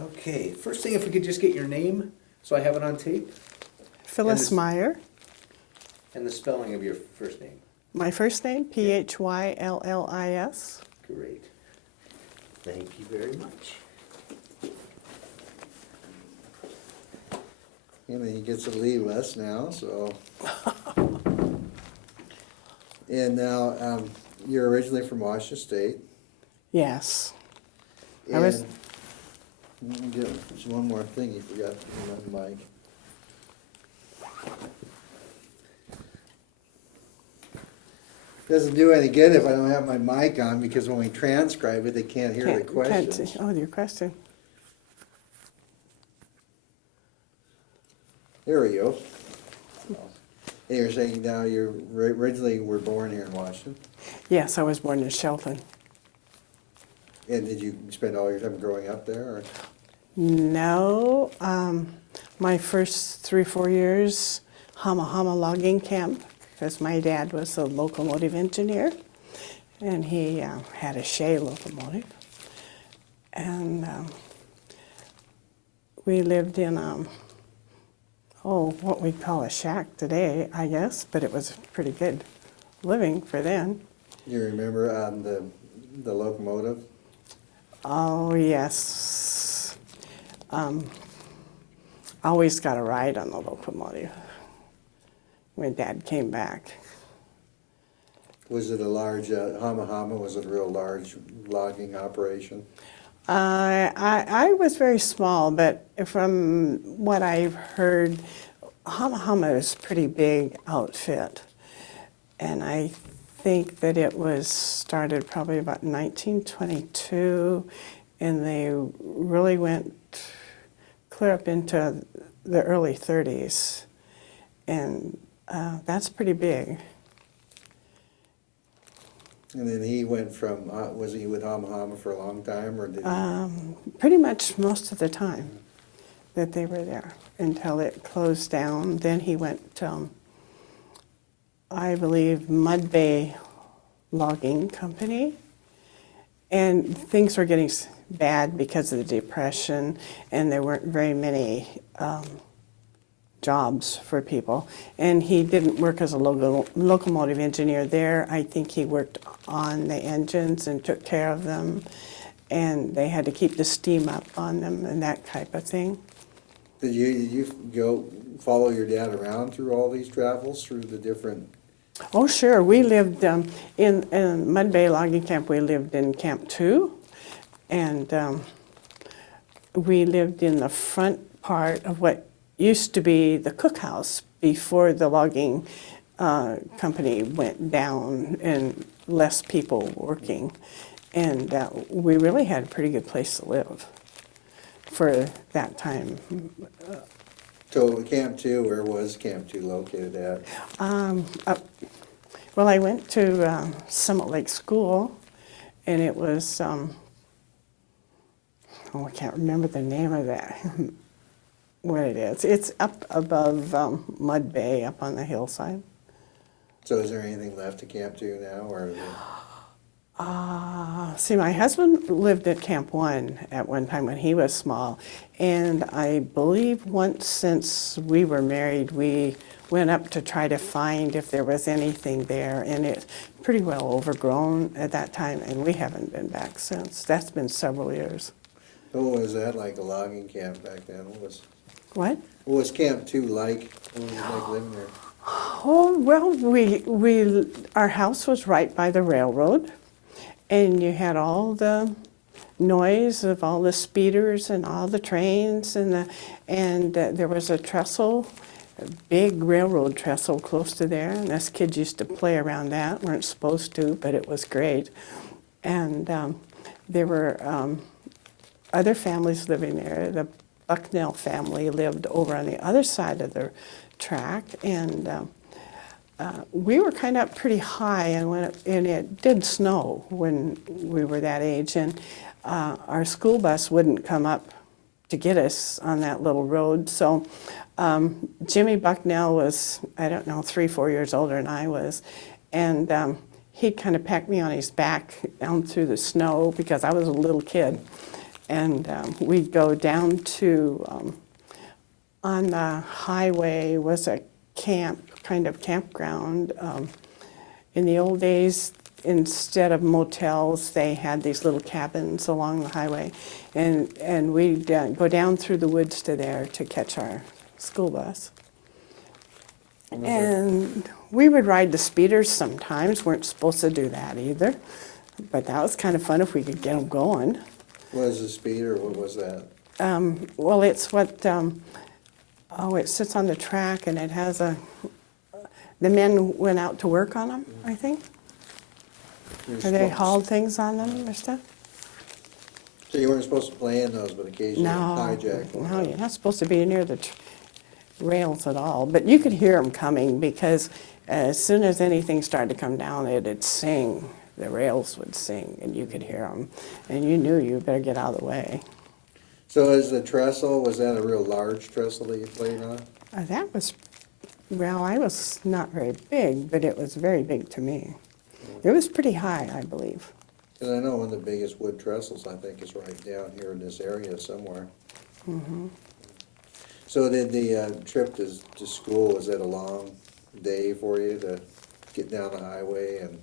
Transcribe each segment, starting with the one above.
Okay, first thing, if we could just get your name, so I have it on tape, Phyllis this- Meyer. and the spelling of your first name. My first name, Phyllis. Great. Thank you very much. And then he gets to leave us now, so. And now, you're originally from Washington State. Yes. I And was- there's one more thing you forgot to put on the mic. Doesn't do any good if I don't have my mic on, because when we transcribe it, they can't hear the questions. Oh, your question. There we go. And you're saying now you originally were born here in Washington, Yes, I was born in Shelton. and did you spend all your time growing up there, or? No, my first 3-4 years, Hama logging camp, because my dad was a locomotive engineer, and he had a Shea locomotive. And we lived in, what we call a shack today, I guess, but it was pretty good living for then. You remember the locomotive? Oh, yes. Always got a ride on the locomotive when Dad came back. Was it a large, Hama, was it a real large logging operation? I was very small, but from what I've heard, Hama is a pretty big outfit. And I think that it was started probably about 1922, and they really went clear up into the early 30s. And that's pretty big. And then he went from, was he with Hama for a long time, or did he? Pretty much most of the time that they were there until it closed down. Then he went, I believe, Mud Bay Logging Company. And things were getting bad because of the Depression, and there weren't very many jobs for people. And he didn't work as a locomotive engineer there. I think he worked on the engines and took care of them, and they had to keep the steam up on them and that type of thing. Did you go follow your dad around through all these travels, through the different? Oh, sure. We lived in Mud Bay Logging Camp. We lived in Camp 2, and we lived in the front part of what used to be the cookhouse before the logging company went down and less people working. And we really had a pretty good place to live for that time. So Camp 2, where was Camp 2 located at? Well, I went to Summit Lake School, and it was, I can't remember the name of that, what it is. It's up above Mud Bay, up on the hillside. So is there anything left of Camp 2 now, or is it? See, my husband lived at Camp 1 at one time when he was small, and I believe once since we were married, we went up to try to find if there was anything there, and it's pretty well overgrown at that time, and we haven't been back since. That's been several years. What was that like, a logging camp back then? What? What was Camp 2 like? What was it like living there? Oh, well, our house was right by the railroad, and you had all the noise of all the speeders and all the trains, and there was a trestle, a big railroad trestle close to there, and us kids used to play around that. Weren't supposed to, but it was great. And there were other families living there. The Bucknell family lived over on the other side of the track, and we were kind of up pretty high, and it did snow when we were that age, and our school bus wouldn't come up to get us on that little road. So Jimmy Bucknell was, I don't know, 3-4 years older than I was, and he'd kind of pack me on his back down through the snow because I was a little kid. And we'd go down to, on the highway was a kind of campground. In the old days, instead of motels, they had these little cabins along the highway. And we'd go down through the woods to there to catch our school bus. And we would ride the speeders sometimes. Weren't supposed to do that either. But that was kind of fun if we could get them going. What is a speeder? What was that? Well, it's what, it sits on the track and it has the men went out to work on them, I think. Or they hauled things on them or stuff. So you weren't supposed to play in those, but occasionally hijack one. No, you're not supposed to be near the rails at all. But you could hear them coming because as soon as anything started to come down, it'd sing. The rails would sing and you could hear them. And you knew you better get out of the way. So is the trestle, was that a real large trestle that you played on? That was, well, I was not very big, but it was very big to me. It was pretty high, I believe. Because I know one of the biggest wood trestles, I think, is right down here in this area somewhere. Mm-hmm. So did the trip to school, was it a long day for you to get down the highway? And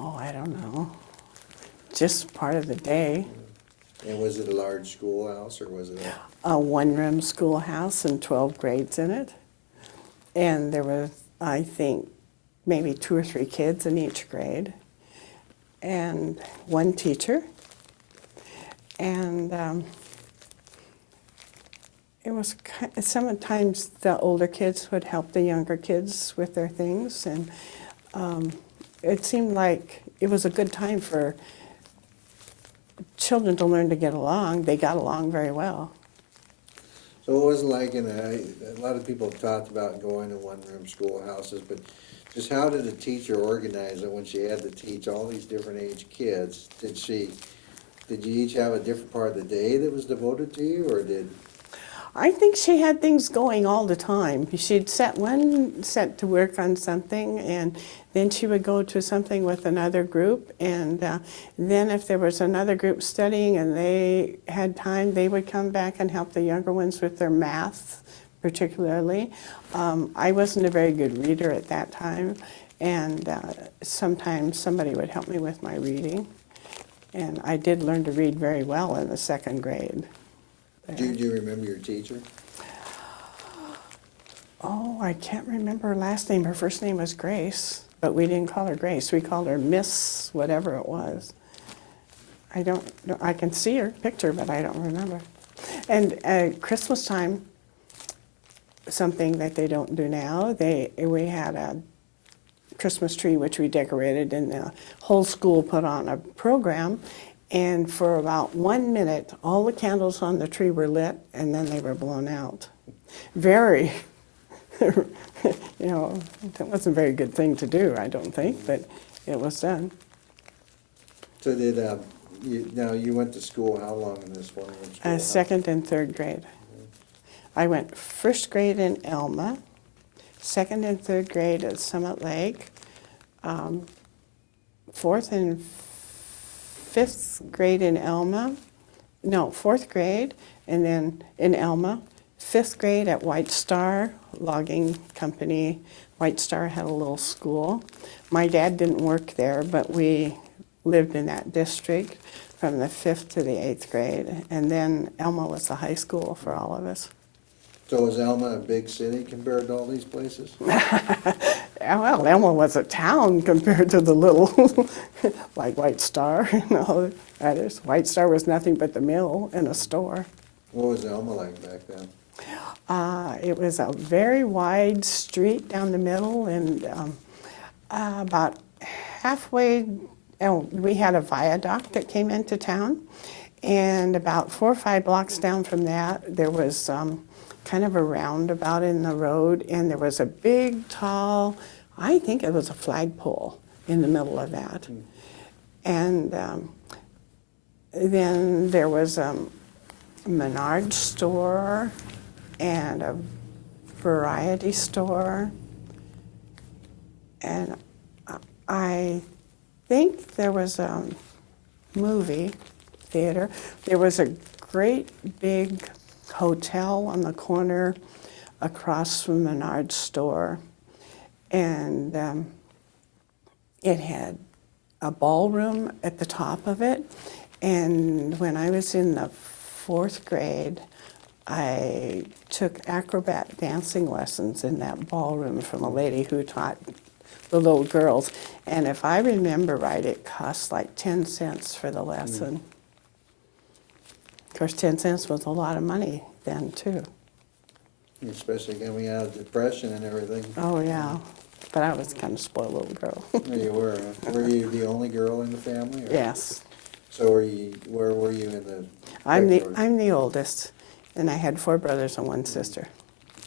Oh, I don't know. Just part of the day. was it a large schoolhouse, or was it a... A one-room schoolhouse and 12 grades in it. And there was, I think, maybe 2 or 3 kids in each grade. And one teacher. And it was, sometimes the older kids would help the younger kids with their things. And it seemed like it was a good time for children to learn to get along. They got along very well. So it wasn't like, a lot of people have talked about going to one-room schoolhouses, but just how did a teacher organize it when she had to teach all these different age kids? Did you each have a different part of the day that was devoted to you, or did... I think she had things going all the time. She'd set to work on something, and then she would go to something with another group, and then if there was another group studying and they had time, they would come back and help the younger ones with their math, particularly. I wasn't a very good reader at that time, and sometimes somebody would help me with my reading. And I did learn to read very well in the 2nd grade. Do you remember your teacher? Oh, I can't remember her last name. Her first name was Grace, but we didn't call her Grace. We called her Miss whatever it was. I don't know. I can see her picture, but I don't remember. And at Christmas time, something that they don't do now, we had a Christmas tree which we decorated, and the whole school put on a program. And for about 1 minute, all the candles on the tree were lit, and then they were blown out. Very, that wasn't a very good thing to do, I don't think, but it was done. So you went to school how long in this one-room school? 2nd and 3rd grade. I went 1st grade in Elma, 2nd and 3rd grade at Summit Lake, 4th and 5th grade in Elma, 4th grade, and then in Elma, 5th grade at White Star Logging Company. White Star had a little school. My dad didn't work there, but we lived in that district from the 5th to the 8th grade. And then Elma was the high school for all of us. So was Elma a big city compared to all these places? Well, Elma was a town compared to the little, like White Star and all that is. White Star was nothing but the mill and a store. What was Elma like back then? It was a very wide street down the middle, and about halfway, we had a viaduct that came into town, and about 4 or 5 blocks down from that, there was kind of a roundabout in the road, and there was a big, tall, I think it was a flagpole in the middle of that. And then there was a Menards store and a variety store. And I think there was a movie theater. There was a great big hotel on the corner across from Menard's store, and it had a ballroom at the top of it. And when I was in the 4th grade, I took acrobat dancing lessons in that ballroom from a lady who taught the little girls. And if I remember right, it cost like 10 cents for the lesson. Of course, 10 cents was a lot of money then, too. Especially coming out of depression and everything. Oh, yeah. But I was kind of spoiled little girl. There you were. Huh? Were you the only girl in the family? Or? Yes. So where were you in the I'm spectrum? the oldest, and I had 4 brothers and 1 sister.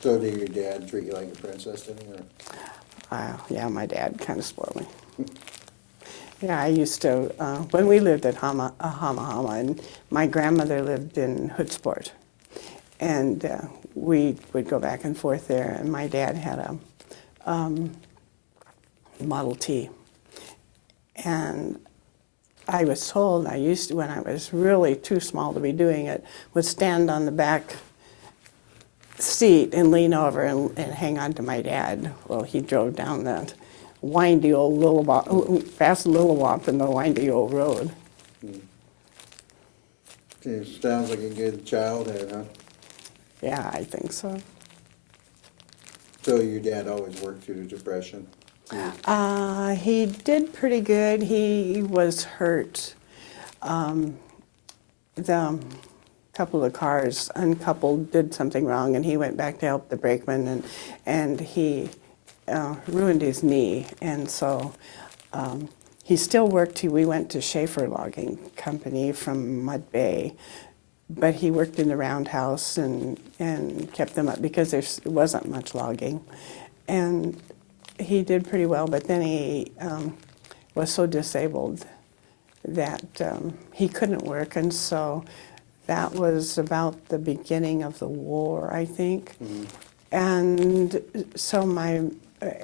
So did your dad treat you like a princess, didn't he? Or? Yeah, my dad kind of spoiled me. Yeah, I used to, when we lived at Hama, and my grandmother lived in Hoodsport, and we would go back and forth there, and my dad had a Model T. And I was told I used to, when I was really too small to be doing it, would stand on the back seat and lean over and hang on to my dad while he drove down that windy old past Lillywop and the windy old road. It sounds like a good childhood, huh? Yeah, I think so. So your dad always worked through the depression? He did pretty good. He was hurt. The couple of cars uncoupled, did something wrong, and he went back to help the brakeman, and he ruined his knee, and so he still worked. We went to Schaefer Logging Company from Mud Bay, but he worked in the roundhouse and kept them up because there wasn't much logging, and he did pretty well. But then he was so disabled that he couldn't work, and so that was about the beginning of the war, I think. Mm-hmm. And so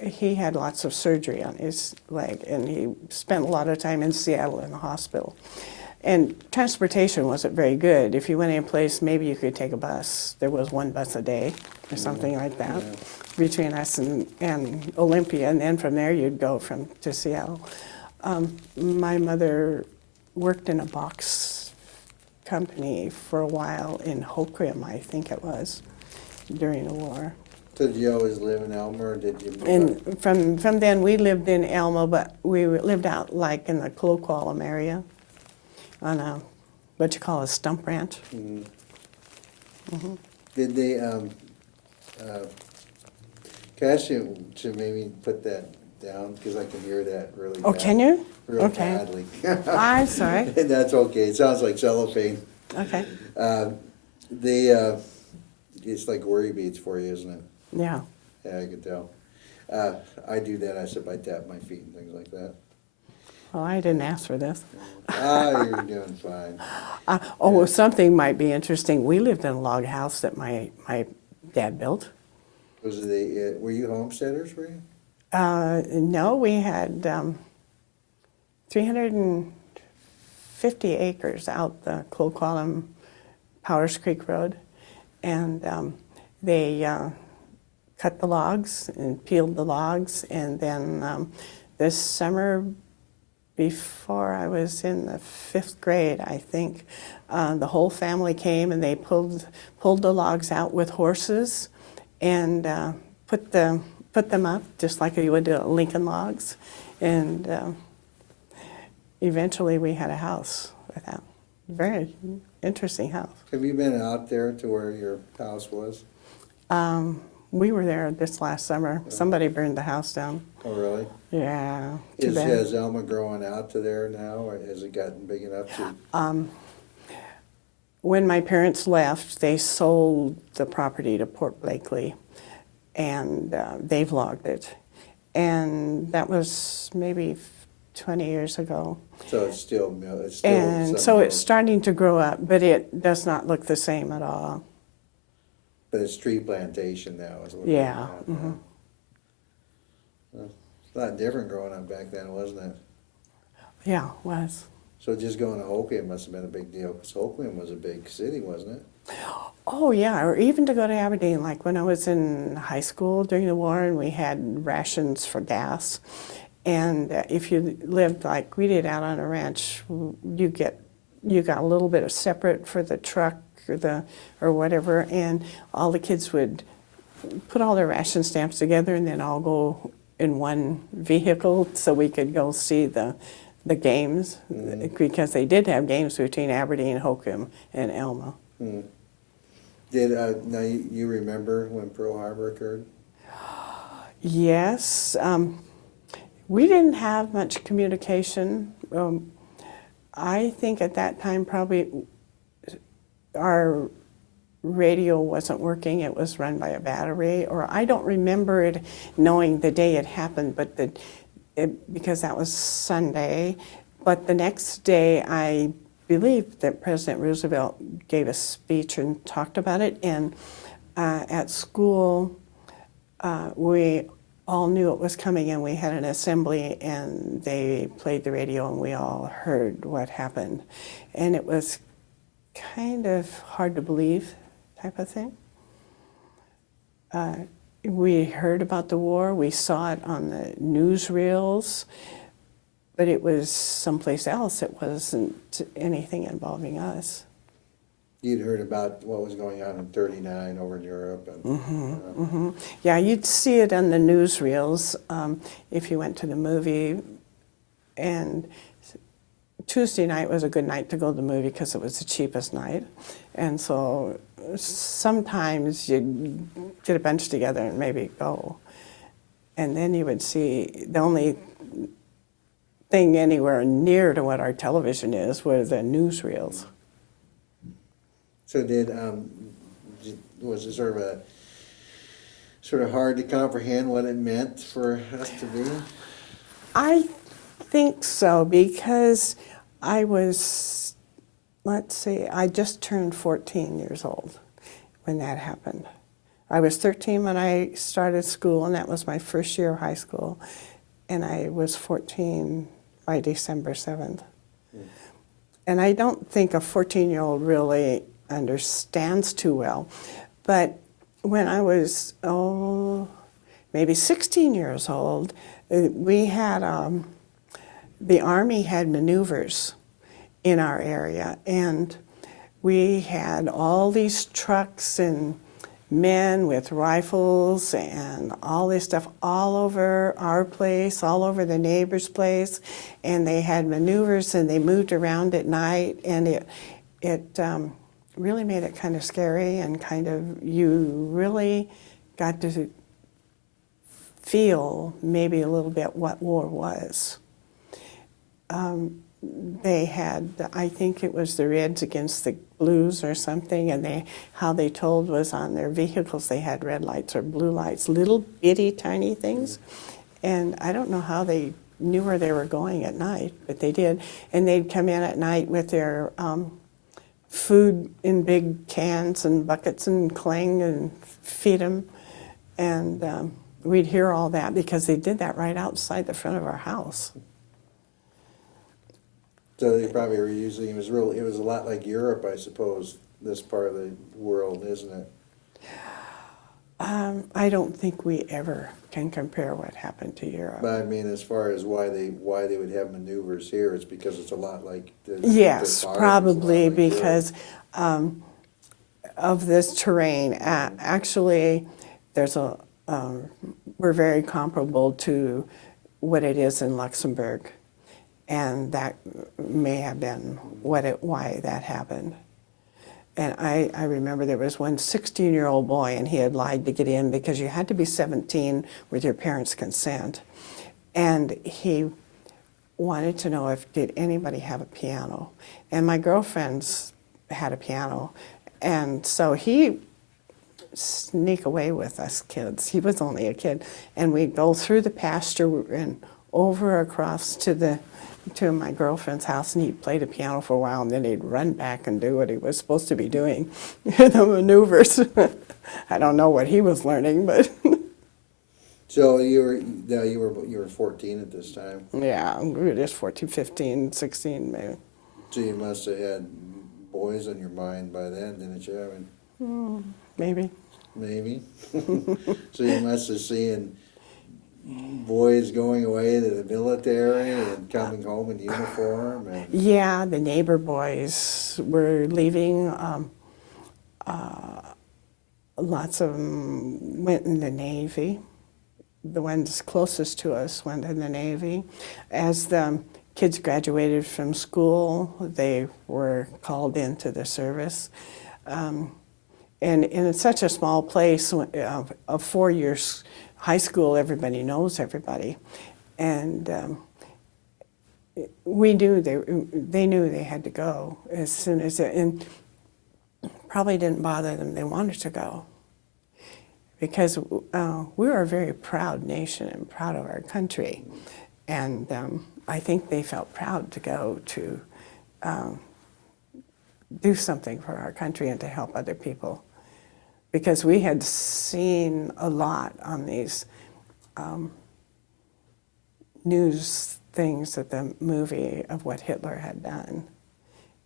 he had lots of surgery on his leg, and he spent a lot of time in Seattle in the hospital. And transportation wasn't very good. If you went any place, maybe you could take a bus. There was 1 bus a day or something like that between us and Olympia, and then from there you'd go to Seattle. My mother worked in a box company for a while in Hoquiam, I think it was, during the war. So did you always live in Elma, or did you move And from then we lived in Elma, but we lived out like in the Cloqualum area on a, what you call a stump ranch. Mm-hmm. Mm-hmm. Did they, can I ask you to maybe put that down, because I can hear that really Oh, bad. can you? Real Okay. badly. I'm sorry. That's okay, it sounds like cellophane. Okay. It's like worry beads for you, isn't it? Yeah. Yeah, I can tell. I do that, I tap my feet and things like that. Well, I didn't ask for this. You're doing fine. Something might be interesting. We lived in a log house that my dad built. Were you homesteaders, were you? No, we had 350 acres out the Cloqualum Powers Creek Road, and they cut the logs and peeled the logs, and then this summer, before I was in the 5th grade, I think, the whole family came and they pulled the logs out with horses and put them up just like you would do Lincoln logs, and eventually we had a house with that. Very interesting house. Have you been out there to where your house was? We were there this last summer. Somebody burned the house down. Oh, really? Yeah. Too bad. Has Elma growing out to there now, or has it gotten big enough to? When my parents left, they sold the property to Port Blakely, and they've logged it. And that was maybe 20 years ago. So it's still And so it's starting to grow up, but it does not look the same at all. But it's tree plantation now, is what Yeah. It's a lot different growing up back then, wasn't it? Yeah, it was. So just going to Hoquiam must have been a big deal, because Hoquiam was a big city, wasn't it? Oh yeah, or even to go to Aberdeen. Like when I was in high school during the war, and we had rations for gas, and if you lived like we did out on a ranch, you got a little bit of separate for the truck or whatever, and all the kids would put all their ration stamps together and then all go in one vehicle so we could go see the games, because they did have games between Aberdeen, Hoquiam, and Elma. Mm. Now you remember when Pearl Harbor occurred? Yes. We didn't have much communication. I think at that time probably our radio wasn't working. It was run by a battery, or I don't remember it knowing the day it happened, but because that was Sunday. But the next day, I believe that President Roosevelt gave a speech and talked about it, and at school, we all knew it was coming, and we had an assembly, and they played the radio, and we all heard what happened. And it was kind of hard to believe type of thing. We heard about the war, we saw it on the newsreels, but it was someplace else. It wasn't anything involving us. You'd heard about what was going on in '39 over in Europe. And, Yeah, you'd see it on the newsreels if you went to the movie. And Tuesday night was a good night to go to the movie because it was the cheapest night. And so sometimes you'd get a bunch together and maybe go. And then you would see the only thing anywhere near to what our television is were the newsreels. So was it sort of hard to comprehend what it meant for us to be? I think so, because I was, let's see, I just turned 14 years old when that happened. I was 13 when I started school, and that was my first year of high school, and I was 14 by December 7th. And I don't think a 14-year-old really understands too well, but when I was, maybe 16 years old, we had, the Army had maneuvers in our area, and we had all these trucks and men with rifles and all this stuff all over our place, all over the neighbor's place, and they had maneuvers and they moved around at night, and it really made it kind of scary, and kind of, you really got to feel maybe a little bit what war was. They had, I think it was the Reds against the Blues or something, and how they told was on their vehicles they had red lights or blue lights, little bitty tiny things. And I don't know how they knew where they were going at night, but they did. And they'd come in at night with their food in big cans and buckets and cling and feed them. And we'd hear all that because they did that right outside the front of our house. So they probably were using, it was a lot like Europe, I suppose, this part of the world, isn't it? I don't think we ever can compare what happened to Europe. But I mean, as far as why they would have maneuvers here, it's because it's a lot like Yes, probably like because of this terrain. Actually, we're very comparable to what it is in Luxembourg, and that may have been why that happened. And I remember there was one 16-year-old boy, and he had lied to get in because you had to be 17 with your parents' consent. And he wanted to know did anybody have a piano. And my girlfriends had a piano. And so he sneak away with us kids. He was only a kid. And we'd go through the pasture and over across to my girlfriend's house, and he'd play the piano for a while, and then he'd run back and do what he was supposed to be doing, the maneuvers. I don't know what he was learning, but So you were 14 at this time. yeah, we were just 14, 15, 16 maybe. So you must have had boys on your mind by then, didn't you? I mean, Maybe. maybe. So you must have seen boys going away to the military and coming home in uniform. And Yeah, the neighbor boys were leaving. Lots of them went in the Navy. The ones closest to us went in the Navy. As the kids graduated from school, they were called into the service. And it's such a small place, of 4 years high school, everybody knows everybody. And we knew they knew they had to go as soon as it, and probably didn't bother them. They wanted to go because we are a very proud nation and proud of our country. And I think they felt proud to go to do something for our country and to help other people. Because we had seen a lot on these news things at the movie of what Hitler had done.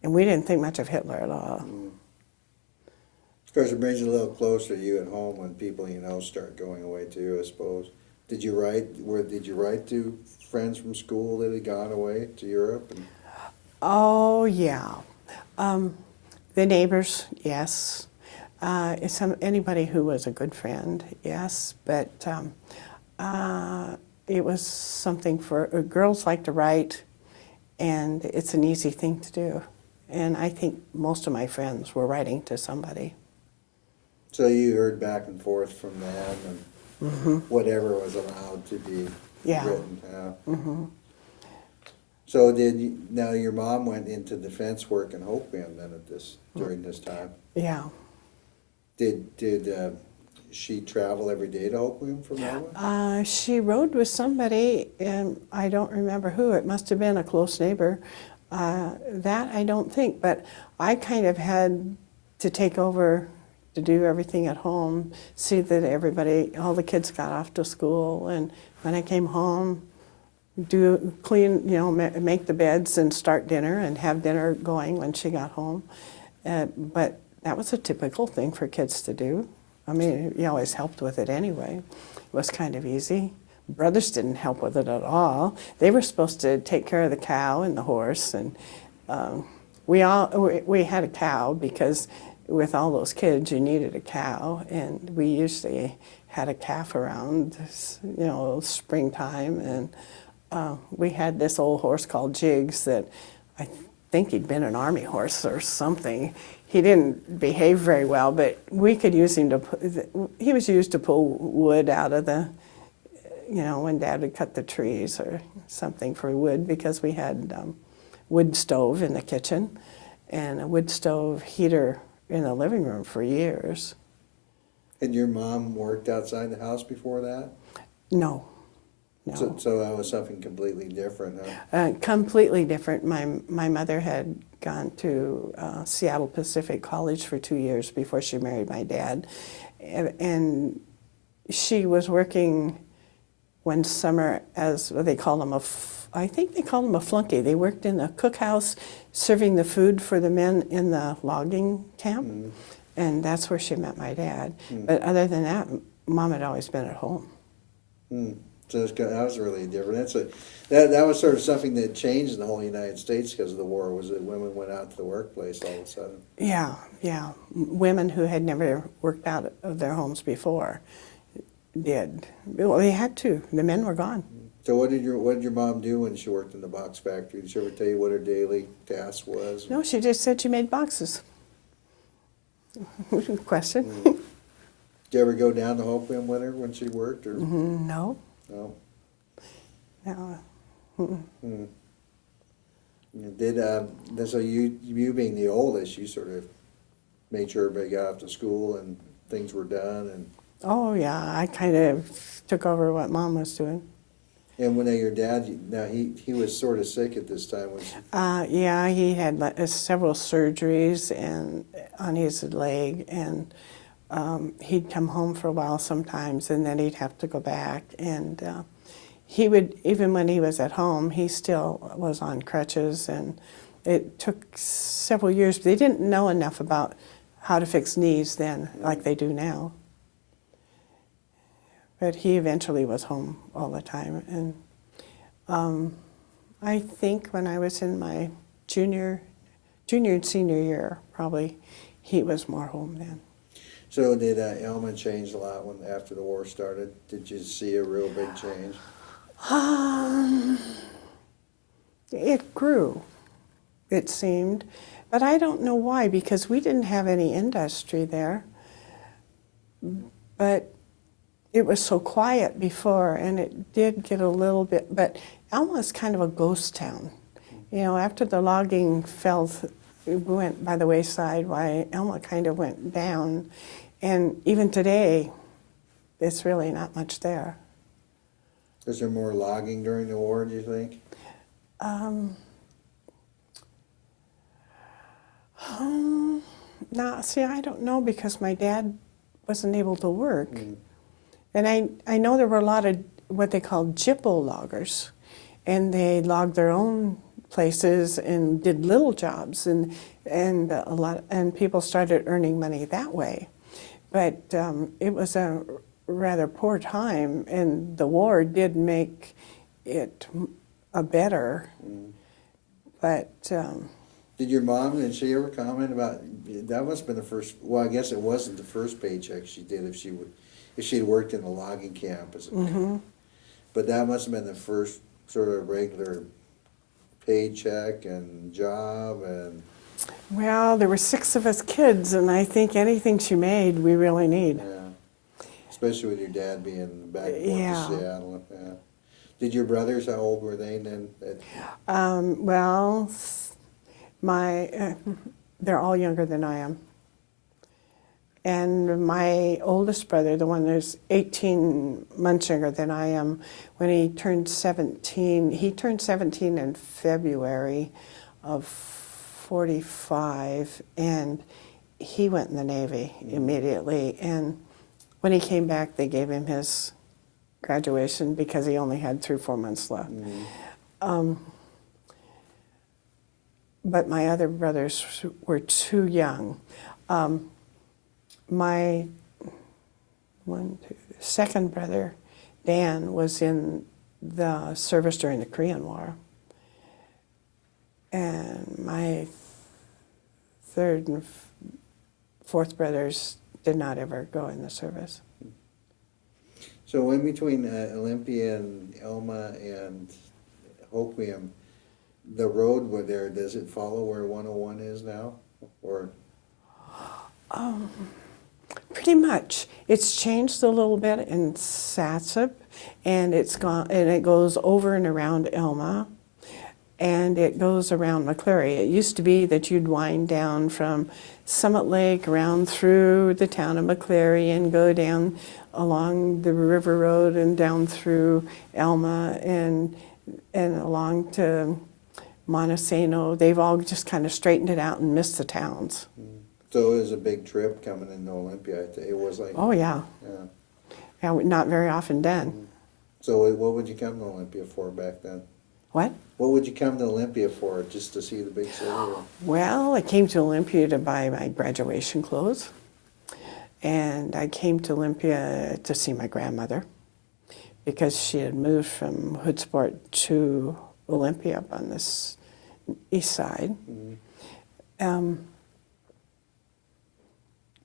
And we didn't think much of Hitler at all. of course, it brings you a little closer to you at home when people you know start going away too, I suppose. Did you write to friends from school that had gone away to Europe? And Oh, yeah. The neighbors, yes. Anybody who was a good friend, yes. But it was something for girls like to write, and it's an easy thing to do. And I think most of my friends were writing to somebody. so you heard back and forth from them and whatever was allowed to be Yeah. written. So now your mom went into defense work in Hoquiam then during this time. Yeah. Did she travel every day to Hoquiam from that one? She rode with somebody, and I don't remember who. It must have been a close neighbor. That I don't think, but I kind of had to take over to do everything at home, see that all the kids got off to school, and when I came home, clean, make the beds and start dinner and have dinner going when she got home. But that was a typical thing for kids to do. I mean, you always helped with it anyway. It was kind of easy. Brothers didn't help with it at all. They were supposed to take care of the cow and the horse, and we had a cow because with all those kids, you needed a cow, and we usually had a calf around, springtime, and we had this old horse called Jigs that I think he'd been an army horse or something. He didn't behave very well, but we could use him he was used to pull wood out of when Dad would cut the trees or something for wood, because we had wood stove in the kitchen and a wood stove heater in the living room for years. And your mom worked outside the house before that? No. So that was something completely different, Completely different. My mother had gone to Seattle Pacific College for 2 years before she married my dad. And she was working one summer as, they call them I think they called them a flunky. They worked in the cookhouse serving the food for the men in the logging camp. And that's where she met my dad. But other than that, Mom had always been at home. So that was really different. That was sort of something that changed in the whole United States because of the war, was that women went out to the workplace all of a sudden. Yeah. Women who had never worked out of their homes before did. Well, they had to. The men were gone. So what did your mom do when she worked in the box factory? Did she ever tell you what her daily task was? No, she just said she made boxes. Question? Did you ever go down to Hoquiam with her when she worked? Or? No. No. No. So you being the oldest, you sort of made sure everybody got off to school and things were done, and. Oh yeah, I kind of took over what Mom was doing. And when your dad, he was sort of sick at this time. Yeah, he had several surgeries on his leg, and he'd come home for a while sometimes, and then he'd have to go back. And he would, even when he was at home, he still was on crutches, and It took several years. They didn't know enough about how to fix knees then, like they do now. But he eventually was home all the time. And I think when I was in my junior and senior year, probably, he was more home then. So did Elma change a lot after the war started? Did you see a real big change? It grew, it seemed. But I don't know why, because we didn't have any industry there. But it was so quiet before, and it did get a little bit, but Elma is kind of a ghost town. You know, after the logging went by the wayside, why Elma kind of went down. And even today, it's really not much there. Was there more logging during the war, do you think? No, see, I don't know, because my dad wasn't able to work. And I know there were a lot of what they called jippo loggers, and they logged their own places and did little jobs, and people started earning money that way. But it was a rather poor time, and the war did make it a better. But did your mom, did she ever comment about, that must have been the first, well, I guess it wasn't the first paycheck she did if she had worked in a logging camp as a but that must have been the first sort of regular paycheck and job. And well, there were 6 of us kids, and I think anything she made, we really need. yeah, especially with your dad being back and forth Yeah. to Seattle. Yeah. Did your brothers, how old were they then? Well, they're all younger than I am. And my oldest brother, the one who's 18 months younger than I am, when he turned 17 in February of 45, and he went in the Navy immediately. And when he came back, they gave him his graduation because he only had 3 or 4 months left. But my other brothers were too young. My second brother, Dan, was in the service during the Korean War. And my third and fourth brothers did not ever go in the service. So in between Olympia and Elma and Hoquiam, the road were there, does it follow where 101 is now? Or Pretty much. It's changed a little bit in Satsip, and it goes over and around Elma, and it goes around McCleary. It used to be that you'd wind down from Summit Lake around through the town of McCleary and go down along the river road and down through Elma and along to Montesano. They've all just kind of straightened it out and missed the towns. so it was a big trip coming into Olympia. It was like, Oh, yeah. yeah. Yeah, not very often done. So what would you come to Olympia for back then? What? What would you come to Olympia for, just to see the big city? Or? Well, I came to Olympia to buy my graduation clothes. And I came to Olympia to see my grandmother because she had moved from Hoodsport to Olympia up on this east side.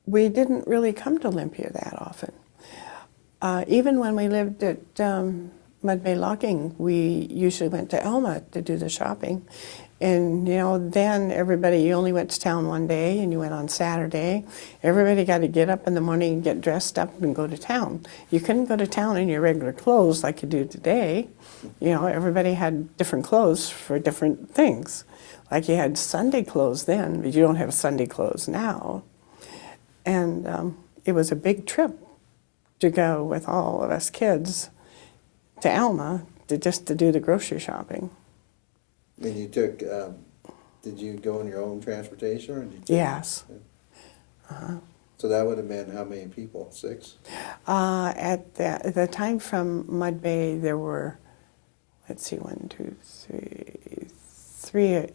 We didn't really come to Olympia that often. Even when we lived at Mud Bay Logging, we usually went to Elma to do the shopping. And, you know, then you only went to town one day and you went on Saturday. Everybody got to get up in the morning and get dressed up and go to town. You couldn't go to town in your regular clothes like you do today. You know, everybody had different clothes for different things. Like you had Sunday clothes then, but you don't have Sunday clothes now. And it was a big trip to go with all of us kids to Alma just to do the grocery shopping. And you took, did you go in your own transportation? Or did you Yes. So that would have been how many people? 6? At the time from Mud Bay, there were, let's see, 1, 2, 3,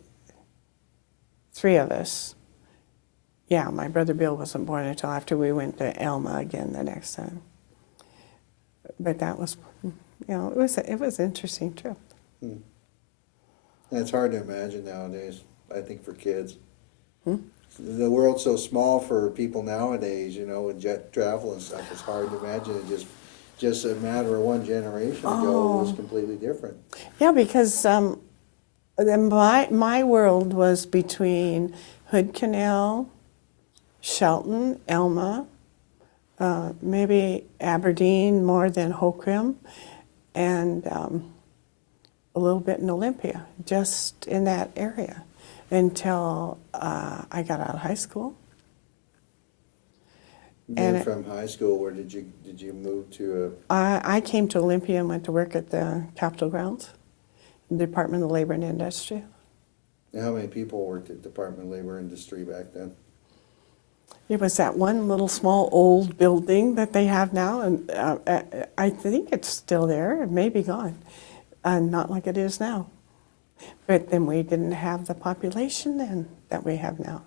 3 of us. Yeah, my brother Bill wasn't born until after we went to Elma again the next time. But that was, it was an interesting trip. And it's hard to imagine nowadays, I think, for kids. The world's so small for people nowadays, with jet travel and stuff. It's hard to imagine it just a matter of one generation ago was completely different. Yeah, because my world was between Hood Canal, Shelton, Elma, maybe Aberdeen more than Holcomb, and a little bit in Olympia, just in that area, until I got out of high school. Then from high school, where did you move to? I came to Olympia and went to work at the Capitol grounds, Department of Labor and Industry. How many people worked at Department of Labor and Industry back then? It was that one little small old building that they have now, and I think it's still there. It may be gone, not like it is now. But then we didn't have the population then that we have now.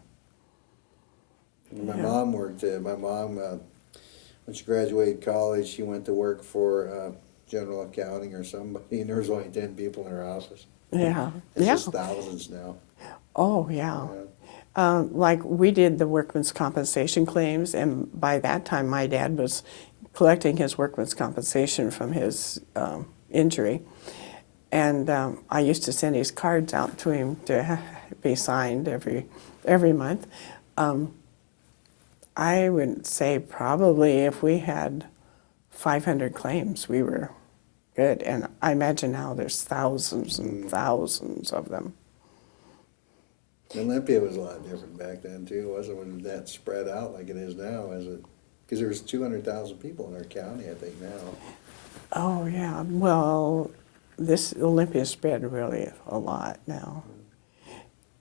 My mom worked. When she graduated college, she went to work for general accounting or somebody, and there was only 10 people in her office. Yeah, It's yeah. just thousands now. Oh, yeah. Like we did the workman's compensation claims, and by that time my dad was collecting his workman's compensation from his injury. And I used to send his cards out to him to be signed every month. I would say probably if we had 500 claims, we were good. And I imagine now there's thousands and thousands of them. Olympia was a lot different back then too, wasn't it? When that spread out like it is now, is it? Because there was 200,000 people in our county, I think now. Oh yeah, well, this Olympia spread really a lot now.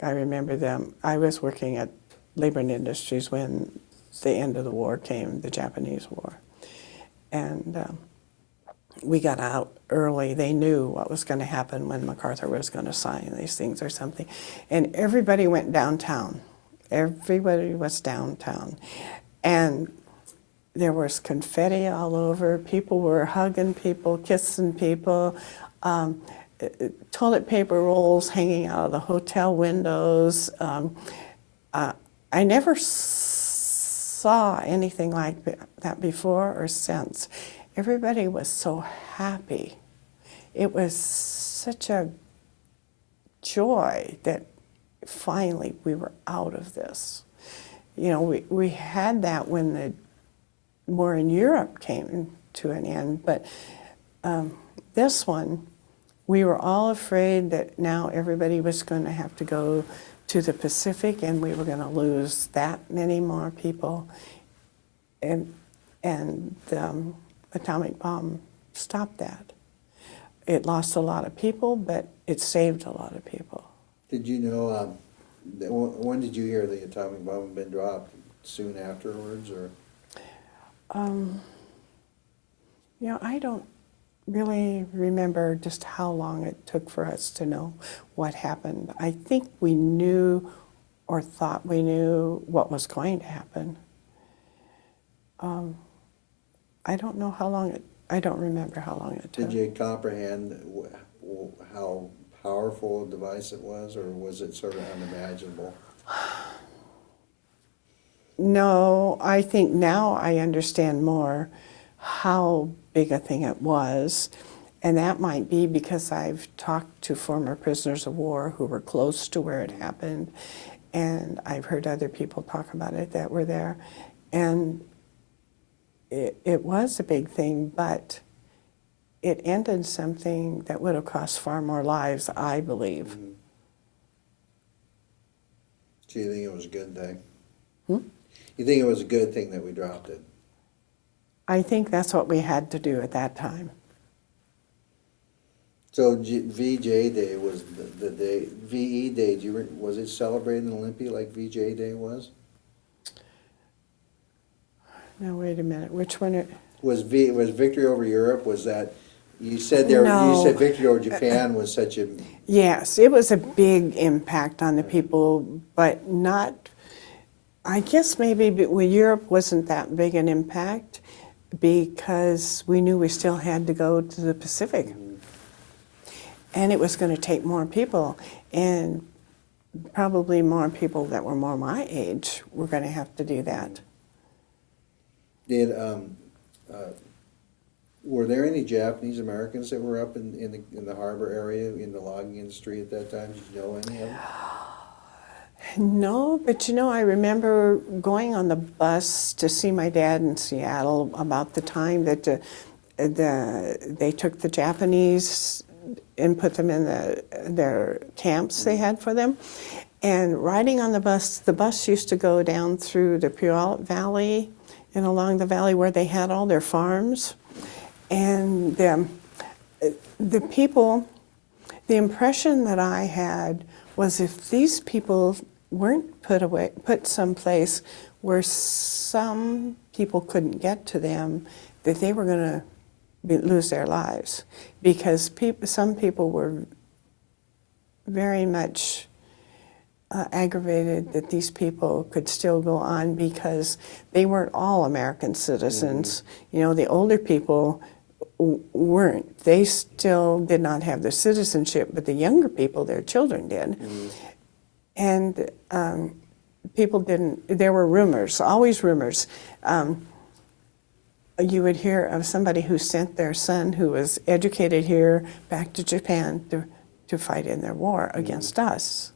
I remember them. I was working at Labor and Industries when the end of the war came, the Japanese War, and we got out early. They knew what was going to happen when MacArthur was going to sign these things or something, and everybody went downtown. Everybody was downtown, and there was confetti all over. People were hugging people, kissing people. Toilet paper rolls hanging out of the hotel windows. I never saw anything like that before or since. Everybody was so happy. It was such a joy that finally we were out of this. We had that when the war in Europe came to an end, but this one, we were all afraid that now everybody was going to have to go to the Pacific and we were going to lose that many more people. And the atomic bomb stopped that. It lost a lot of people, but it saved a lot of people. Did you know, when did you hear the atomic bomb had been dropped? Soon afterwards, or? I don't really remember just how long it took for us to know what happened. I think we knew or thought we knew what was going to happen. I don't know how long I don't remember how long it took. Did you comprehend how powerful a device it was, or was it sort of unimaginable? No, I think now I understand more how big a thing it was, and that might be because I've talked to former prisoners of war who were close to where it happened, and I've heard other people talk about it that were there, and it was a big thing, but it ended something that would have cost far more lives, I believe. Mm-hmm. So you think it was a good thing? You think it was a good thing that we dropped it? I think that's what we had to do at that time. So VJ Day was the day, VE Day, was it celebrated in Olympia like VJ Day was? Now, wait a minute, which one? Was Victory over Europe, was that You said there. You No. said victory over Japan was such a. Yes, it was a big impact on the people, but not, I guess maybe Europe wasn't that big an impact because we knew we still had to go to the Pacific. And it was going to take more people, and probably more people that were more my age were going to have to do that. Did were there any Japanese Americans that were up in the harbor area in the logging industry at that time? Did you know any of them? No, but I remember going on the bus to see my dad in Seattle about the time that they took the Japanese and put them in their camps they had for them. And riding on the bus used to go down through the Puyallup Valley and along the valley where they had all their farms. And the people, the impression that I had was if these people weren't put someplace where some people couldn't get to them, that they were going to lose their lives, because some people were very much aggravated that these people could still go on because they weren't all American citizens. Mm-hmm. The older people weren't. They still did not have their citizenship, but the younger people, their children did. Mm-hmm. And people didn't, there were rumors, always rumors. You would hear of somebody who sent their son who was educated here back to Japan to fight in their war against us.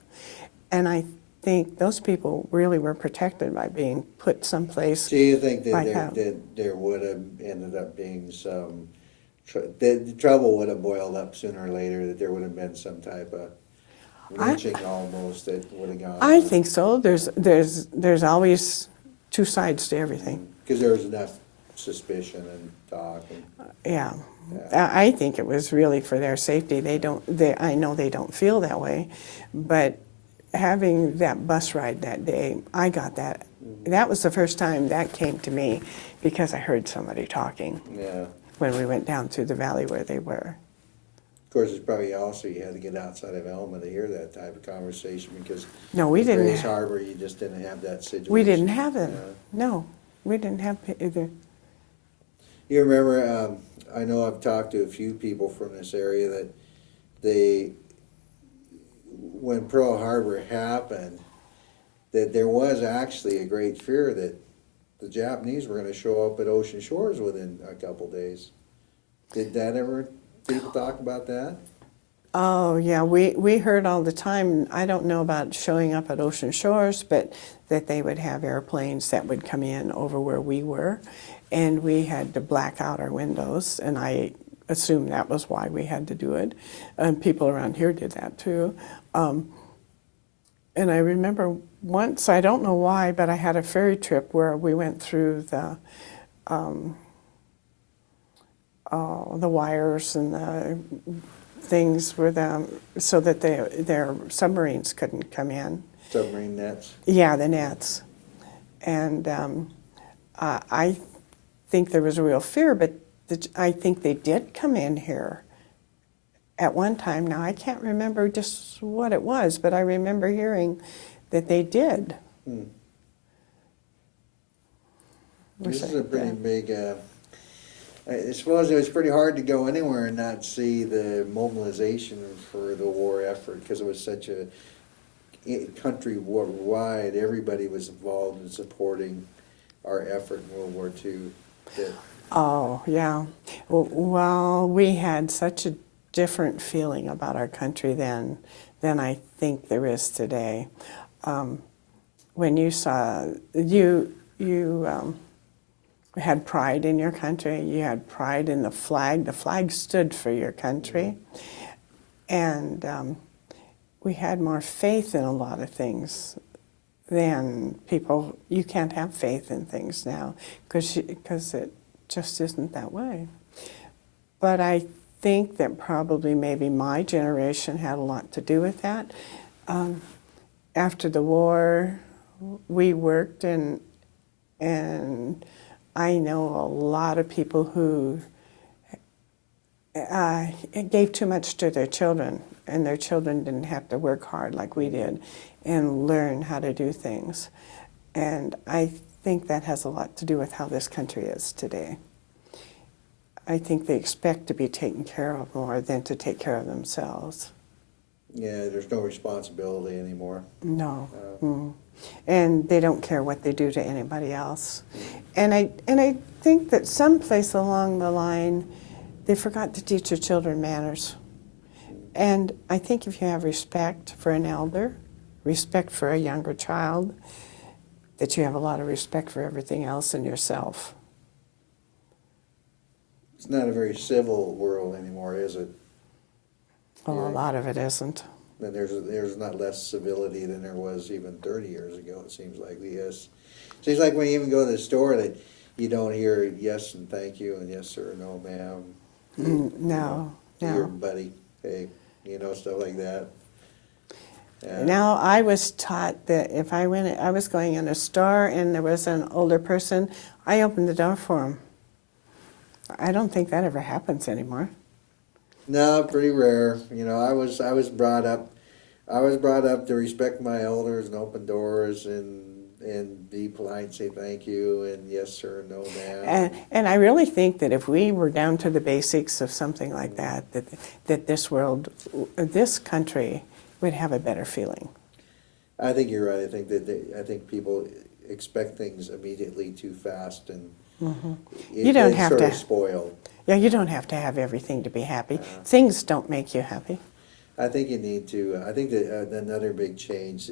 And I think those people really were protected by being put someplace. Do you think that like there would have ended up being some, the trouble would have boiled up sooner or later, that there would have been some type of lynching almost that would have gone I on? think so. There's always two sides to everything. Because there was enough suspicion and talk. Yeah. I think it was really for their safety. I know they don't feel that way, but having that bus ride that day, I got that. Mm-hmm. That was the first time that came to me because I heard somebody talking. Yeah. When we went down through the valley where they were. Of course, it's probably also you had to get outside of Elma to hear that type of conversation because no, we didn't. Grace Harbor, you just didn't have that situation. We didn't have it. No, we didn't have either. You remember? I know I've talked to a few people from this area that when Pearl Harbor happened, that there was actually a great fear that the Japanese were going to show up at Ocean Shores within a couple days. Did people talk about that? Oh, yeah, we heard all the time. I don't know about showing up at Ocean Shores, but that they would have airplanes that would come in over where we were, and we had to black out our windows, and I assume that was why we had to do it. And people around here did that too. And I remember once, I don't know why, but I had a ferry trip where we went through the wires and the things so that their submarines couldn't come in. Submarine nets? Yeah, the nets. And I think there was a real fear, but I think they did come in here at one time. Now, I can't remember just what it was, but I remember hearing that they did. This is a pretty big... I suppose it was pretty hard to go anywhere and not see the mobilization for the war effort because it was such a country wide. Everybody was involved in supporting our effort in World War II. Oh, yeah. Well, we had such a different feeling about our country then than I think there is today. When you saw, you had pride in your country, you had pride in the flag stood for your country, and we had more faith in a lot of things than people. You can't have faith in things now because it just isn't that way. But I think that probably maybe my generation had a lot to do with that. After the war, we worked and I know a lot of people who it gave too much to their children, and their children didn't have to work hard like we did and learn how to do things. And I think that has a lot to do with how this country is today. I think they expect to be taken care of more than to take care of themselves. Yeah, there's no responsibility anymore. No. And they don't care what they do to anybody else. And I think that someplace along the line, they forgot to teach their children manners. And I think if you have respect for an elder, respect for a younger child, that you have a lot of respect for everything else in yourself. It's not a very civil world anymore, is it? Well, Yeah. a lot of it isn't. And there's not less civility than there was even 30 years ago, it seems like. Yes. Seems like when you even go to the store that you don't hear yes and thank you and yes sir, no ma'am. No. Your buddy, hey, stuff like that. Yeah. Now, I was taught that if I was going in a store and there was an older person, I opened the door for them. I don't think that ever happens anymore. No, pretty rare. I was brought up to respect my elders and open doors and be polite and say thank you and yes sir, no ma'am. And I really think that if we were down to the basics of something like that this country would have a better feeling. I think you're right. I think people expect things immediately too fast, and You don't have sort to of spoiled. Yeah, you don't have to have everything to be happy. Things don't make you happy. I think you need to. I think that another big change,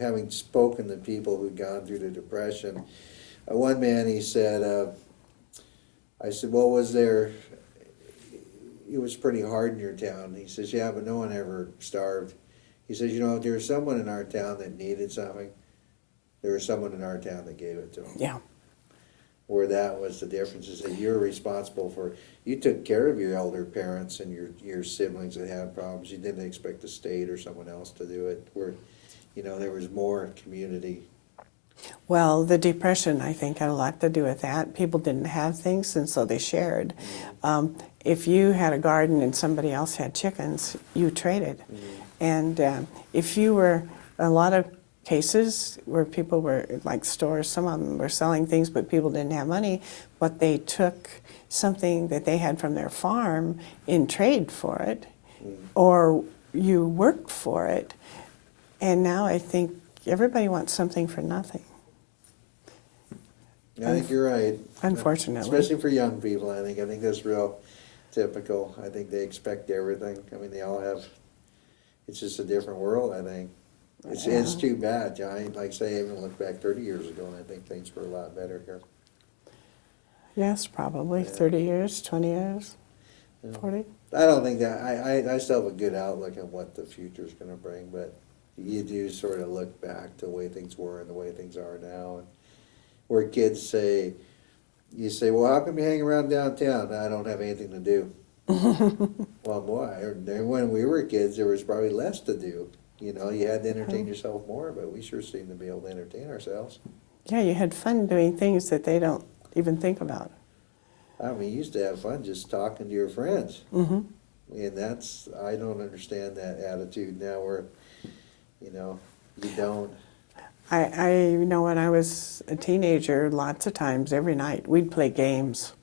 having spoken to people who'd gone through the Depression, one man, he said, I said, well, it was pretty hard in your town. He says, yeah, but no one ever starved. He says, if there was someone in our town that needed something, there was someone in our town that gave it to them. Yeah. Where that was the difference is that you're responsible you took care of your elder parents and your siblings that had problems. You didn't expect the state or someone else to do it. Where, there was more community. Well, the Depression, I think, had a lot to do with that. People didn't have things, and so they shared. If you had a garden and somebody else had chickens, you traded. And if you were, a lot of cases where people were, like stores, some of them were selling things, but people didn't have money, but they took something that they had from their farm in trade for it, or you worked for it. And now I think everybody wants something for nothing. I think you're right. Unfortunately. Especially for young people, I think that's real typical. I think they expect everything. They all have, it's just a different world, I think. It's too bad. Like say, even look back 30 years ago, and I think things were a lot better here. Yes, probably. 30 years, 20 years, 40. I don't think that, I still have a good outlook on what the future's going to bring, but you do sort of look back to the way things were and the way things are now. And where kids say, you say, well, how come you hang around downtown? I don't have anything to do. Well, boy, when we were kids, there was probably less to do. You had to entertain yourself more, but we sure seem to be able to entertain ourselves. Yeah, you had fun doing things that they don't even think about. You used to have fun just talking to your friends. Mm-hmm. And I don't understand that attitude now where, you don't. I know when I was a teenager, lots of times, every night, we'd play games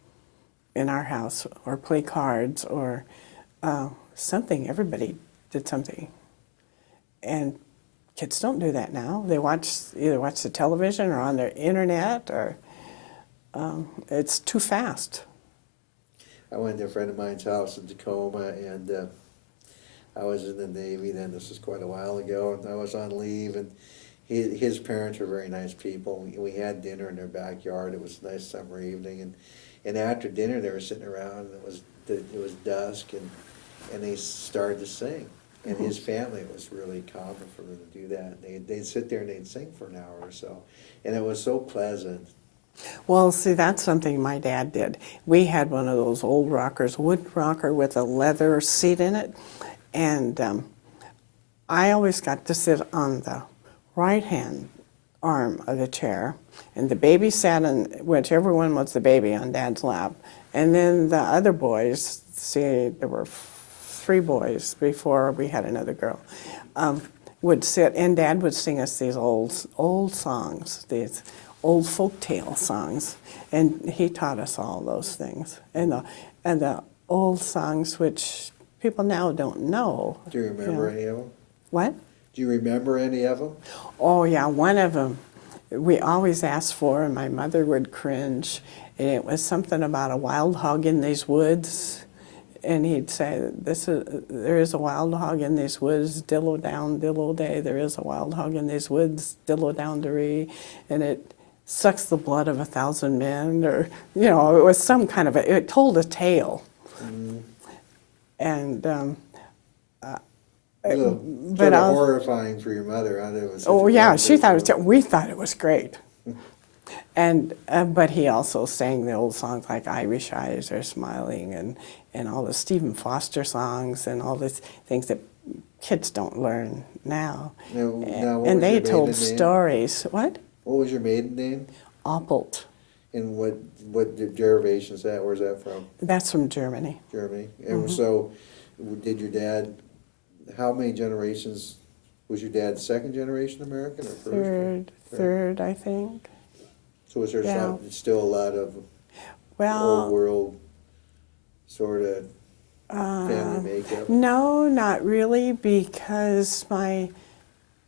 in our house or play cards or something. Everybody did something. And kids don't do that now. They either watch the television or on their internet, or it's too fast. I went to a friend of mine's house in Tacoma, and I was in the Navy then. This was quite a while ago, and I was on leave, and his parents were very nice people. We had dinner in their backyard. It was a nice summer evening, and after dinner they were sitting around, and it was dusk, and they started to sing. And his family, it was really common for them to do that. They'd sit there and they'd sing for an hour or so. And it was so pleasant. Well, see, that's something my dad did. We had one of those old rockers, wood rocker with a leather seat in it. And I always got to sit on the right-hand arm of the chair. And the baby sat on, whichever one was the baby, on Dad's lap. And then the other boys, see, there were 3 boys before we had another girl, would sit, and Dad would sing us these old songs, these old folktale songs, and he taught us all those things, and the old songs which people now don't know. Do you remember any of them? What? Do you remember any of them? Oh yeah, one of them we always asked for, and my mother would cringe, and it was something about a wild hog in these woods, and he'd say, there is a wild hog in these woods, dillo down, dillo day, there is a wild hog in these woods, dillo down deree, and it sucks the blood of 1,000 men, or, you know, it was some kind of it told a tale. Mm-hmm. And, Sort of horrifying for your mother, huh? It was oh yeah, she thought it was, we thought it was great. And but he also sang the old songs like Irish Eyes Are Smiling, and all the Stephen Foster songs and all these things that kids don't learn now. Now, and they told stories. What? What was your maiden name? Oppelt. And what derivation is that? Where's that from? That's from Germany. Germany. And so, did your dad? How many generations? Was your dad second generation American or first? Third, I think. So was there still a lot of old world sort of family makeup? No, not really, because my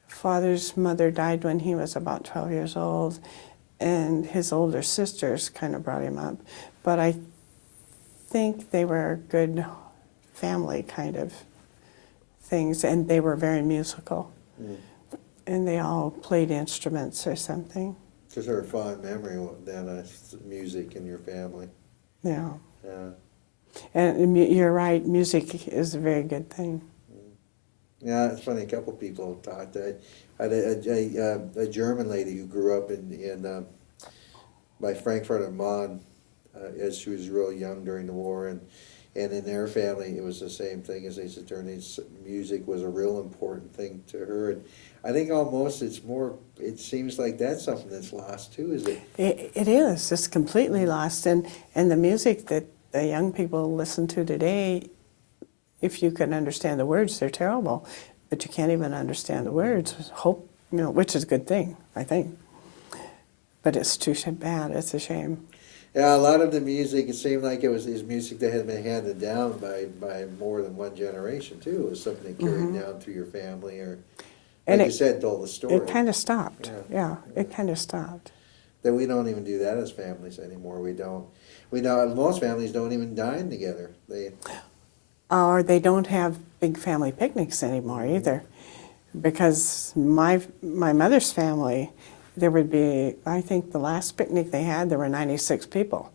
father's mother died when he was about 12 years old, and his older sisters kind of brought him up. But I think they were a good family kind of things, and they were very musical. And they all played instruments or something. Because there a fond memory then of music in your family. Yeah. Yeah. And you're right, music is a very good thing. Yeah, it's funny, a couple people talked. I had a German lady who grew up in by Frankfurt am Main as she was real young during the war, and in their family it was the same thing as they said. Music was a real important thing to her, and I think almost it seems like that's something that's lost too, is it? It is. It's completely lost, and the music that the young people listen to today, if you can understand the words, they're terrible, but you can't even understand the words. Hope, which is a good thing, I think. But it's too bad. It's a shame. Yeah, a lot of the music, it seemed like it was music that had been handed down by more than one generation too. It was something that carried down through your family, or like you said, told the story. It kind of stopped. Yeah, it kind of stopped. That we don't even do that as families anymore. We don't. Most families don't even dine together. Or they don't have big family picnics anymore either, because my mother's family, there would be, I think the last picnic they had, there were 96 people.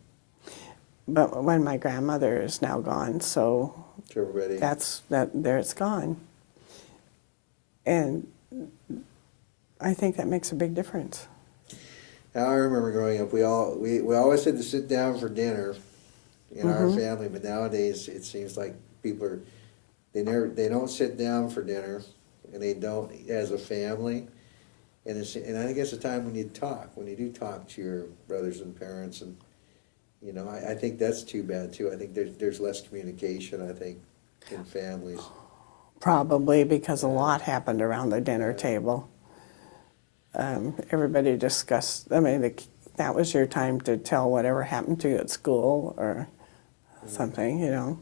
But when my grandmother is now gone, so there it's gone. And I think that makes a big difference. I remember growing up, we always had to sit down for dinner in our family, but nowadays it seems like people they don't sit down for dinner, and they don't as a family. And I think it's a time when you do talk to your brothers and parents, and I think that's too bad too. I think there's less communication, I think, in families. Probably because a lot happened around the dinner table. Everybody discussed, that was your time to tell whatever happened to you at school or something,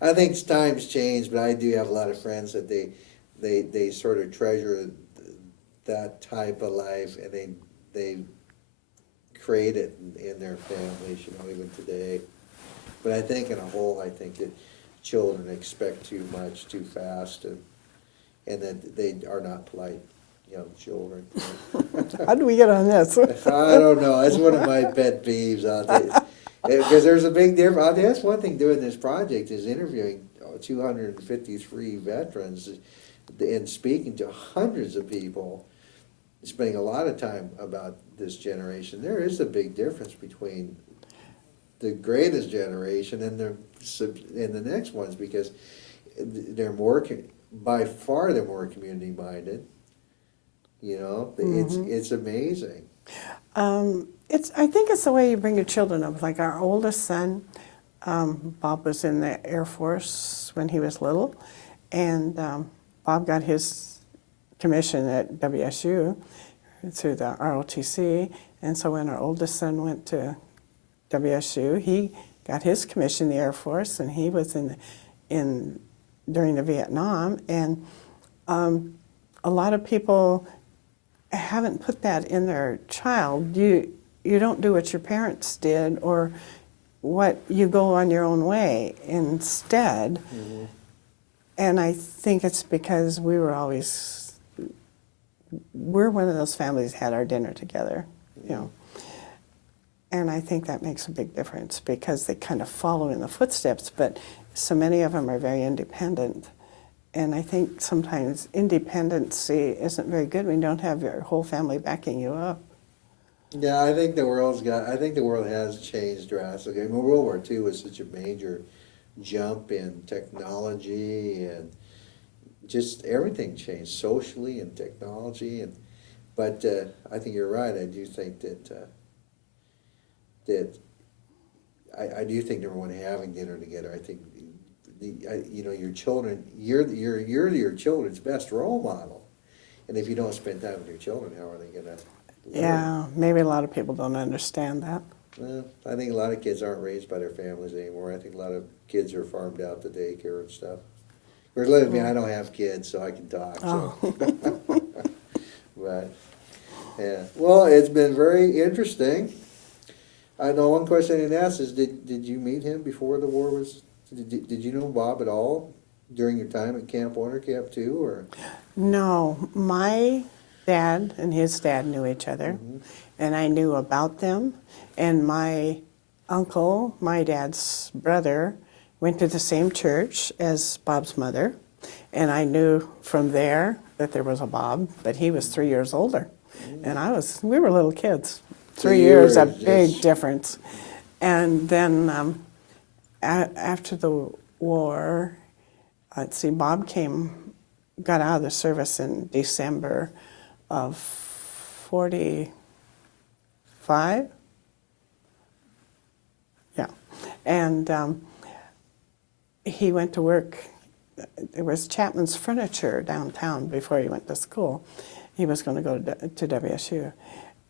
I think times change, but I do have a lot of friends that they sort of treasure that type of life, and they create it in their families, even today. But I think in a whole, I think that children expect too much too fast, and that they are not polite young children. How do we get on this? I don't know. That's one of my pet peeves out there. Because there's a big difference. That's one thing doing this project is interviewing 253 veterans and speaking to hundreds of people, spending a lot of time about this generation. There is a big difference between the greatest generation and the next ones, because they're by far more community minded. It's amazing. I think it's the way you bring your children up. Like our oldest son, Bob was in the Air Force when he was little, and Bob got his commission at WSU through the ROTC, and so when our oldest son went to WSU, he got his commission in the Air Force, and he was in during the Vietnam, and a lot of people haven't put that in their child. You don't do what your parents did, or what you go on your own way instead. Mm-hmm. And I think it's because we're one of those families that had our dinner together, you know. And I think that makes a big difference because they kind of follow in the footsteps, but so many of them are very independent. And I think sometimes independency isn't very good when you don't have your whole family backing you up. Yeah, I think the world has changed drastically. I mean, World War II was such a major jump in technology, and just everything changed socially and technology. But I think you're right. I do think I do think number one, having dinner together. I think your children, you're your children's best role model, and if you don't spend time with your children, how are they gonna? Yeah, maybe a lot of people don't understand that. Well, I think a lot of kids aren't raised by their families anymore. I think a lot of kids are farmed out to daycare and stuff. Whereas, look at me, I don't have kids, so I can talk. So. But, yeah. Well, it's been very interesting. I know one question I didn't ask is, did you meet him before the war was? Did you know Bob at all during your time at Camp 1 or Camp 2, or? No, my dad and his dad knew each other, and I knew about them. And my uncle, my dad's brother, went to the same church as Bob's mother, and I knew from there that there was a Bob, but he was 3 years older, and we were little kids. 3 years, a big difference. And then after the war, let's see, Bob got out of the service in December of 45. Yeah. And he went to work. There was Chapman's Furniture downtown before he went to school. He was going to go to WSU.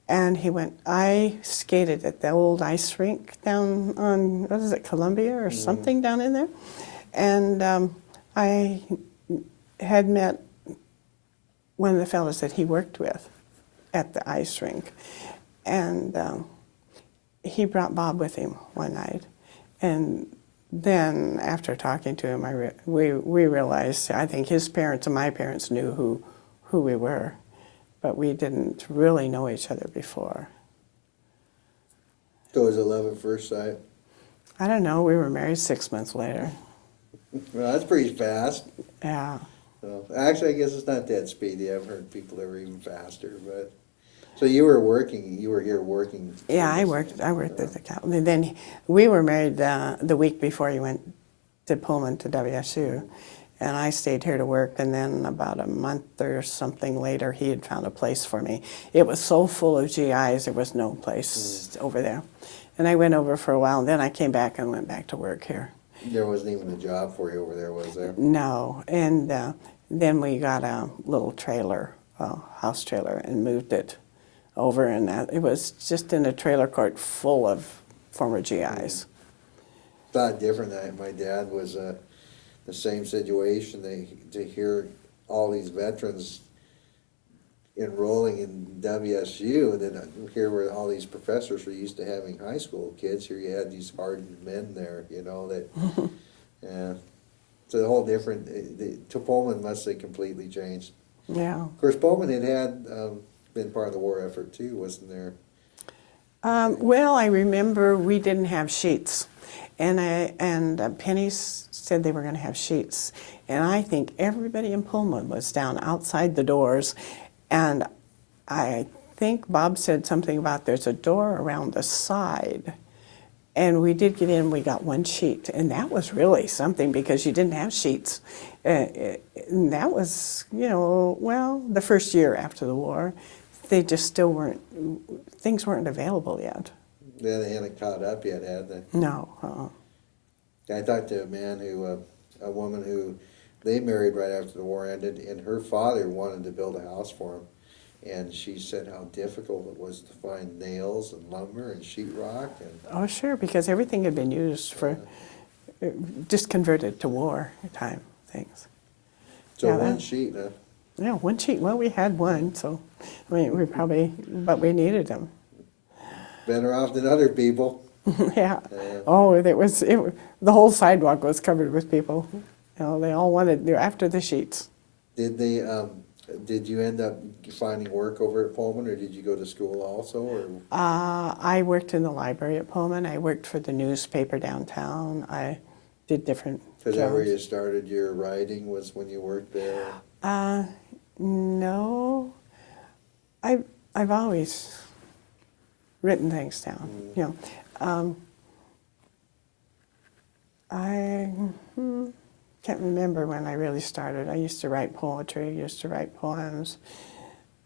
And I skated at the old ice rink down on, what is it, Columbia or something down in there. And I had met one of the fellows that he worked with at the ice rink. And he brought Bob with him one night. And then after talking to him, we realized, I think his parents and my parents knew who we were, but we didn't really know each other before. So was it love at first sight? I don't know, we were married 6 months later. Well, that's pretty fast. Yeah. So, actually, I guess it's not that speedy. I've heard people that were even faster, but. So you were here working? Yeah, I worked at the company. Then we were married the week before he went to Pullman to WSU, and I stayed here to work, and then about a month or something later, he had found a place for me. It was so full of GIs, there was no place over there. And I went over for a while, and then I came back and went back to work here. There wasn't even a job for you over there, was there? No, and then we got a little trailer, a house trailer, and moved it over, and it was just in a trailer court full of former GIs. It's not different. My dad was the same situation. To hear all these veterans enrolling in WSU, and then here were all these professors were used to having high school kids. Here you had these hardened men there, that. Yeah, it's a whole different. Pullman must have completely changed. Yeah. Of course, Pullman had been part of the war effort too, wasn't there? Well, I remember we didn't have sheets, and Penny said they were going to have sheets, and I think everybody in Pullman was down outside the doors, and I think Bob said something about there's a door around the side, and we did get in. We got one sheet, and that was really something because you didn't have sheets. And that was, the first year after the war. They just still things weren't available yet. Yeah, they hadn't caught up yet, had they? No. I talked to a man a woman who, they married right after the war ended, and her father wanted to build a house for him. And she said how difficult it was to find nails and lumber and sheetrock. Oh, sure, because everything had been used for, just converted to war time things. So Yeah, one that- sheet, huh? Yeah, one sheet. Well, we had one, so I mean, we probably, but we needed them. Better off than other people. Yeah. Oh, the whole sidewalk was covered with people. You know, they all wanted, they're after the sheets. Did they, did you end up finding work over at Pullman, or did you go to school also, or? I worked in the library at Pullman. I worked for the newspaper downtown. I did different Is that where jobs. you started your writing, was when you worked there? No, I've always written things down. You know, I can't remember when I really started. I used to write poetry. I used to write poems,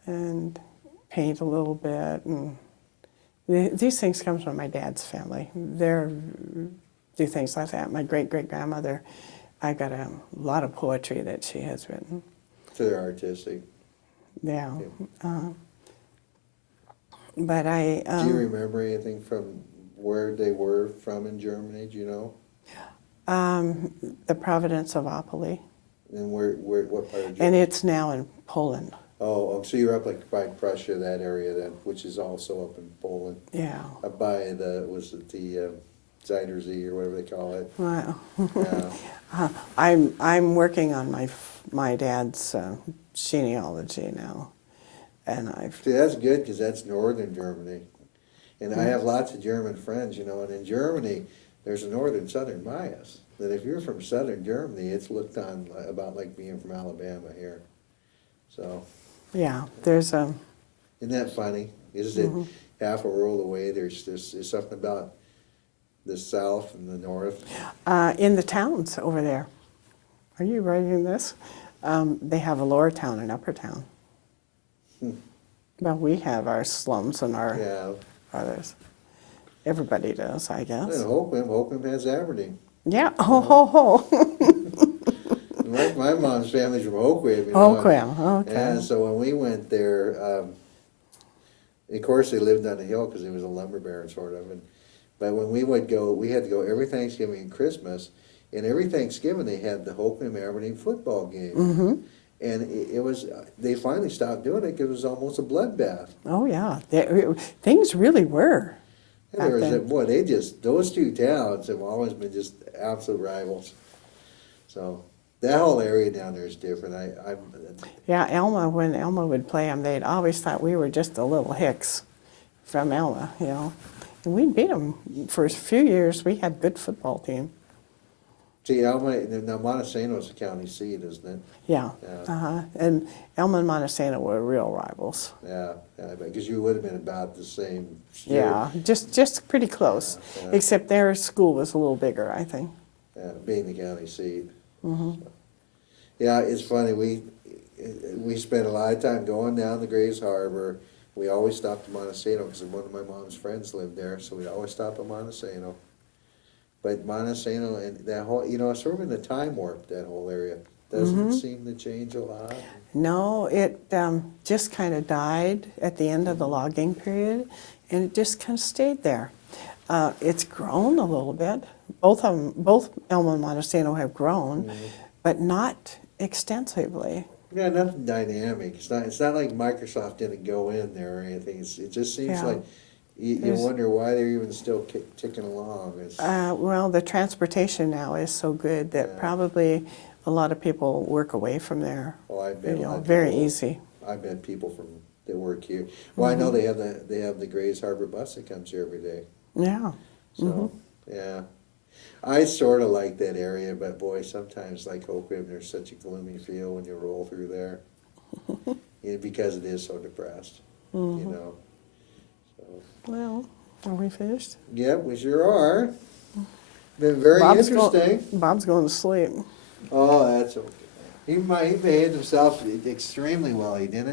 and paint a little bit. And these things come from my dad's family. They do things like that. My great-great-grandmother, I got a lot of poetry that she has written. So they're artistic. Yeah. But I... Do you remember anything from where they were from in Germany, do you know? the Providence of Opoly, And what part of Germany? and it's now in Poland. Oh, so you're up like by Prussia, that area then, which is also up in Poland. Yeah. Up by the Zuiderzee or whatever they call it. Wow. Yeah. I'm working on my dad's genealogy now, and I've See, that's good because that's northern Germany. And I have lots of German friends, and in Germany, there's a northern-southern bias. That if you're from southern Germany, it's looked on about like being from Alabama here. So, yeah. There's isn't that funny? Is it half a world away? There's something about the south and the north. in the towns over there. Are you writing this? They have a lower town and upper town. Well, we have our slums and our Yeah. others. Everybody does, I guess. And Hokum has Aberdeen. Yeah. Ho ho ho. My mom's family's from Oakwim. Oakwim, okay. And so when we went there, of course they lived on the hill because he was a lumber baron sort of. But when we would go, we had to go every Thanksgiving and Christmas. And every Thanksgiving they had the Hokum Aberdeen football game. And it was, they finally stopped doing it because it was almost a bloodbath. Oh yeah, things really were. And there was Back then. boy, those two towns have always been just absolute rivals. So that whole area down there is different. Yeah, Elma, when Elma would play them, they'd always thought we were just the little hicks from Elma, And we'd beat them. For a few years, we had a good football team. See, Alma, now Montesano is the county seat, isn't it? Yeah, Yeah. And Elma and Montesano were real rivals. Yeah, because you would have been about the same. Yeah, just pretty close, Yeah. except their school was a little bigger, I think. Being the county seat. So, yeah, it's funny. We spent a lot of time going down the Grays Harbor. We always stopped at Montesano because one of my mom's friends lived there, so we always stopped at Montesano. But Montesano and that whole, sort of in the time warp, that whole area. Doesn't seem to change a lot. No, it just kind of died at the end of the logging period, and it just kind of stayed there. It's grown a little bit. Both Elma and Montesano have grown, but not extensively. Yeah, nothing dynamic. It's not like Microsoft didn't go in there or anything. It just seems Yeah. like you wonder why they're even still ticking along. Well, the transportation now is so good that Yeah. probably a lot of people work away from there. Oh, I bet. a lot of Very people- easy. I bet people that work here. Well, I know they have the Grays Harbor bus that comes here every day. Yeah. So yeah, I sort of like that area, but boy, sometimes like Oakwim, there's such a gloomy feel when you roll through there, because it is so depressed. So. Well, are we finished? Yeah, we sure are. Been very Bob's interesting. Bob's going to sleep. Oh, that's okay. He behaved himself extremely well. He didn't.